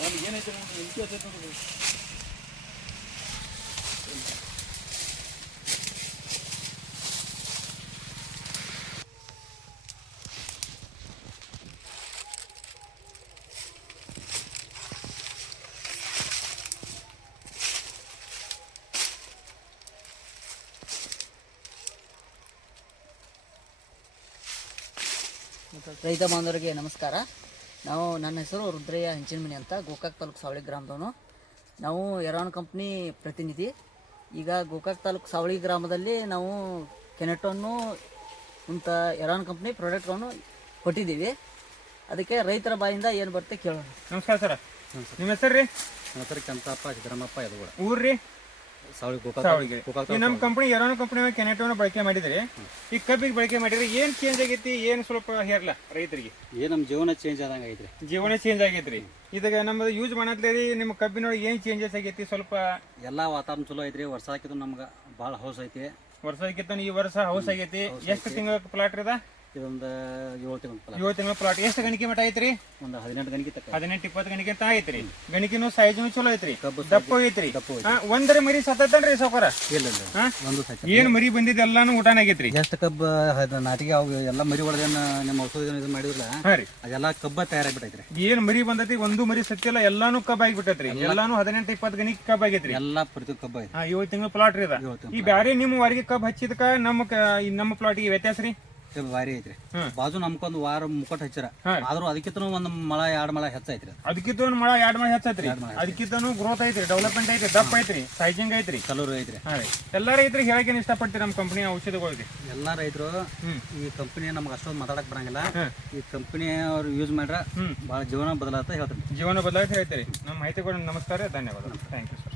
ನಮ್ಗೆ ಏನೈತೆ ನಮ್ಗೆ ಇಂಚು ಹತ್ತೈತೆ ನೋಡ್ರಿ. ರೈತ ಬಾಂಧವರಿಗೆ ನಮಸ್ಕಾರ. ನನ್ನ ಹೆಸರು ರುದ್ರಯ್ಯ ಹೆಂಚಿನಮನಿ ಅಂತ, ಗೋಕಾಕ್ ತಾಲೂಕು ಸಾವಳಿ ಗ್ರಾಮದವನು. ನಾವು ಎರಾನ್ ಕಂಪ್ನಿ ಪ್ರತಿನಿಧಿ. ಈಗ ಗೋಕಾಕ್ ತಾಲೂಕು ಸಾವಳಿ ಗ್ರಾಮದಲ್ಲಿ ನಾವು ಕೆನೆಟೋನ್ನು ಇಂಥ ಎರಾನ್ ಕಂಪ್ನಿ ಪ್ರಾಡಕ್ಟ್ಗಳನ್ನು ಕೊಟ್ಟಿದ್ದೀವಿ. ಅದಕ್ಕೆ ರೈತರ ಬಾಯಿಂದ ಏನು ಬರುತ್ತೆ ಕೇಳೋಣ. ನಮಸ್ಕಾರ ಸರ್, ನಿಮ್ಮ ಹೆಸರು ರೀ? ನಮ್ಮ ಹೆಸರು ಕೆಂತಪ್ಪ ಸಿದ್ದರಾಮಪ್ಪ ಯದಗೋಳ, ಊರ್ರಿ ಸಾವಳಿ ಸಾವಳಿಗೆ. ಈ ನಮ್ಮ ಕಂಪನಿ ಎರಾನ್ ಕಂಪನಿ ಕೆನೆಟೋನ ಬಳಕೆ ಮಾಡಿದ್ರಿ. ಈ ಕಬ್ಬಿಗೆ ಬಳಕೆ ಮಾಡಿದ್ರಿ, ಏನ್ ಚೇಂಜ್ ಆಗೈತಿ? ಏನ್ ಸ್ವಲ್ಪ ಹೇರ್ಲ ರೈತರಿಗೆ? ಏನ್ ನಮ್ಮ ಜೀವನ ಚೇಂಜ್ ಆದಂಗ ಐತ್ರಿ. ಜೀವನ ಚೇಂಜ್ ಆಗೈತ್ರಿ. ಇದಾಗ ನಮ್ಮದು ಯೂಸ್ ಮಾಡತ್ಲೇರಿ. ನಿಮ್ಮ ಕಬ್ಬಿನೊಳಗೆ ಏನ್ ಚೇಂಜಸ್ ಆಗೈತಿ? ಸ್ವಲ್ಪ ಎಲ್ಲಾ ವಾತಾವರಣ ಚಲೋ ಐತ್ರಿ. ವರ್ಷ ಹಾಕಿದ್ರು ನಮ್ಗೆ ಭಾಳ ಹೌಸ್ ಐತಿ. ವರ್ಷಕ್ಕಿಂತ ಈ ವರ್ಷ ಹೌಸ್ ಆಗೈತಿ. ಎಷ್ಟು ತಿಂಗಳ ಪ್ಲಾಟ್ ರೀ? ಇದೊಂದು 7 ತಿಂಗಳ 7 ತಿಂಗಳ ಪ್ಲಾಟ್. ಎಷ್ಟು ಗಣಿಕೆ ಮಟ್ಟ ಐತ್ರಿ? ಒಂದು 18 ಗಣಿಕೆ ತಕ್ಕ, 18-20 ಗಣಿಕೆ ಅಂತ ಐತ್ರಿ. ಗಣಿಕೆನು ಸೈಜ್ನು ಚಲೋ ಐತ್ರಿ, ಕಬ್ಬು ದಪ್ಪ ಐತ್ರಿ. ಒಂದರ ಮರಿ ಸತ್ತೈತನ್ರಿ ಸಾವ್ಕಾರ? ಇಲ್ಲ ಒಂದು ಏನ್ ಮರಿ ಬಂದಿದ್ ಎಲ್ಲಾನು ಊಟನ ಆಗೈತ್ರಿ. ಎಷ್ಟು ಕಬ್ಬ ನಾಟಿಗೆ ಅವು ಎಲ್ಲ ಮರಿ ಒಳದೇನ ನಿಮ್ಮ ಔಷಧ ಇದು ಮಾಡಿದ್ರಲ್ಲ, ಅದೆಲ್ಲ ಕಬ್ಬ ತಯಾರಾಗ್ಬಿಟ್ಟೈತ್ರಿ. ಏನ್ ಮರಿ ಬಂದೈತಿ, ಒಂದು ಮರಿ ಸತ್ತಿಲ್ಲ, ಎಲ್ಲಾನು ಕಬ್ಬ ಆಗಿಬಿಟ್ಟೈತ್ರಿ. ಎಲ್ಲಾನು 18-20 ಗಣಿಕೆ ಕಬ್ಬ ಆಗೈತ್ರಿ. ಎಲ್ಲಾ ಪ್ರತಿ ಕಬ್ಬ ಐತಿ. 7 ತಿಂಗಳ ಪ್ಲಾಟ್ ರೀ ಅದ. ಈ ಬ್ಯಾರೆ ನಿಮ್ಮ ವಾರಿಗೆ ಕಬ್ಬ ಹಚ್ಚಿದಕ್ಕ ನಮ್ಮ ಪ್ಲಾಟಿಗೆ ವ್ಯತ್ಯಾಸ ರೀ? ಭಾರಿ ಐತ್ರಿ. ಬಾಜು ನಮ್ಕೊಂದು ವಾರ ಮುಕ್ಕಟ್ ಹಚ್ಚಾರ, ಆದ್ರೂ ಅದಕ್ಕಿಂತ ಒಂದ್ ಮಳ 2 ಮಳ ಹೆಚ್ಚೈತ್ರಿ. ಅದಕ್ಕಿಂತ ಒಂದ್ ಮಳ 2 ಮಳ ಹೆಚ್ಚೈತ್ರಿ. ಅದಕ್ಕಿಂತ ಗ್ರೋತ್ ಐತ್ರಿ, ಡೆವಲಪ್ಮೆಂಟ್ ಐತ್ರಿ, ದಪ್ಪ ಐತ್ರಿ, ಸೈಜಿಂಗ್ ಐತ್ರಿ, ಕಲರ್ ಐತ್ರಿ. ಎಲ್ಲಾ ರೈತರಿಗೆ ಹೇಳಕ್ಕೆ ಇಷ್ಟಪಡ್ತೀರಿ ನಮ್ಮ ಕಂಪನಿ ಔಷಧಿಗಳಿಗೆ? ಎಲ್ಲಾ ರೈತರು ಈ ಕಂಪನಿ ನಮ್ಗೆ ಅಷ್ಟೊಂದು ಮಾತಾಡಕ್ ಬರಂಗಿಲ್ಲ. ಈ ಕಂಪನಿ ಅವ್ರು ಯೂಸ್ ಮಾಡ್ರ ಬಹಳ ಜೀವನ ಬದಲಾತ ಹೇಳ್ತಾರೆ. ಜೀವನ ಬದಲಾಯಿಸಿ ಹೇಳ್ತೀರಿ. ನಮ್ಮ ಮಾಹಿತಿಗಳು ನಮಸ್ಕಾರ, ಧನ್ಯವಾದ. Thank you sir.